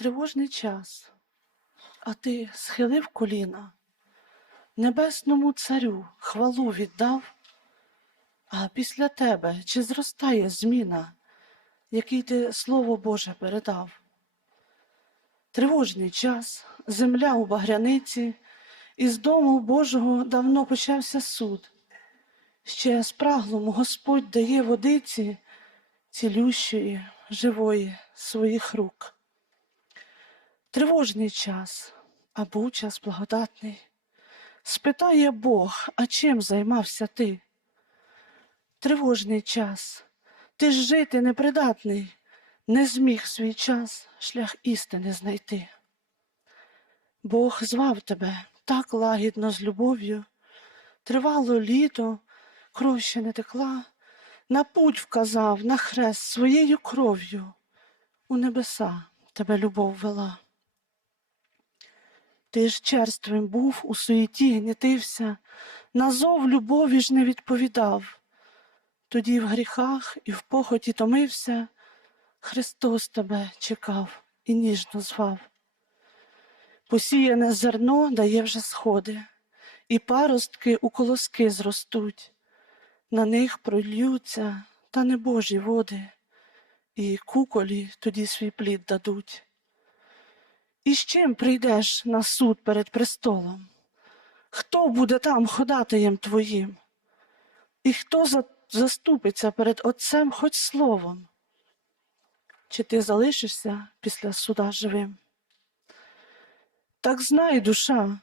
тривожний час, а ти схилив коліна, небесному царю хвалу віддав, а після тебе чи зростає зміна, який ти Слово Боже передав? Тривожний час, земля у багряниці, і з дому Божого давно почався суд. Ще спраглому Господь дає водиці цілющої, живої своїх рук. Тривожний час, а був час благодатний. Спитає Бог, а чим займався ти? Тривожний час, ти ж жити непридатний, не зміг свій час шлях істини знайти. Бог звав тебе так лагідно з любов'ю, тривало літо, кров ще не текла, на путь вказав на хрест своєю кров'ю, у небеса тебе любов вела. Ти ж черствим був, у суєті гнітився, на зов любові ж не відповідав. Тоді в гріхах і в похоті томився, Христос тебе чекав і ніжно звав. Посіяне зерно дає вже сходи, і паростки у колоски зростуть, на них прольються та небожі води, і куколі тоді свій плід дадуть. І з чим прийдеш на суд перед престолом? Хто буде там ходатаєм твоїм? І хто заступиться перед Отцем хоч словом? Чи ти залишишся після суда живим? Так знай, душа,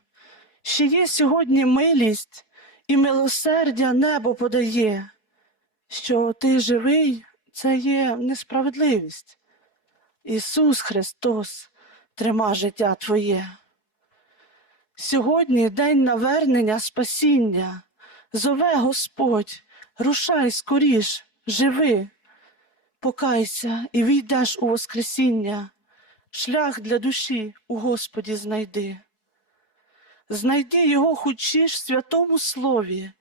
що є сьогодні милість і милосердя небо подає, що ти живий це є несправедливість. Ісус Христос трима життя твоє. Сьогодні день навернення спасіння, зове Господь, рушай скоріш, живи, покайся і війдеш у Воскресіння, шлях для душі у Господі знайди. Знайди його хучіш в святому слові,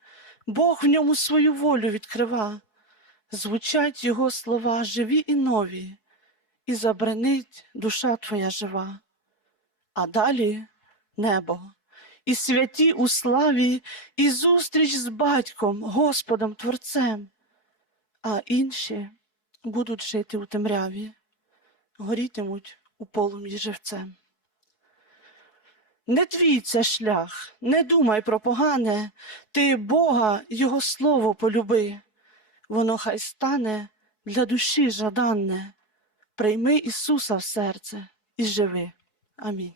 Бог в ньому свою волю відкрива, звучать його слова живі і нові, і забранить душа твоя жива. А далі небо, і святі у славі, і зустріч з батьком, Господом Творцем, а інші будуть жити у темряві, горітимуть у полум'ї живцем. Не твій це шлях, не думай про погане, ти Бога, Його слово полюби, воно хай стане для душі жаданне. Прийми Ісуса в серце і живи. Амінь.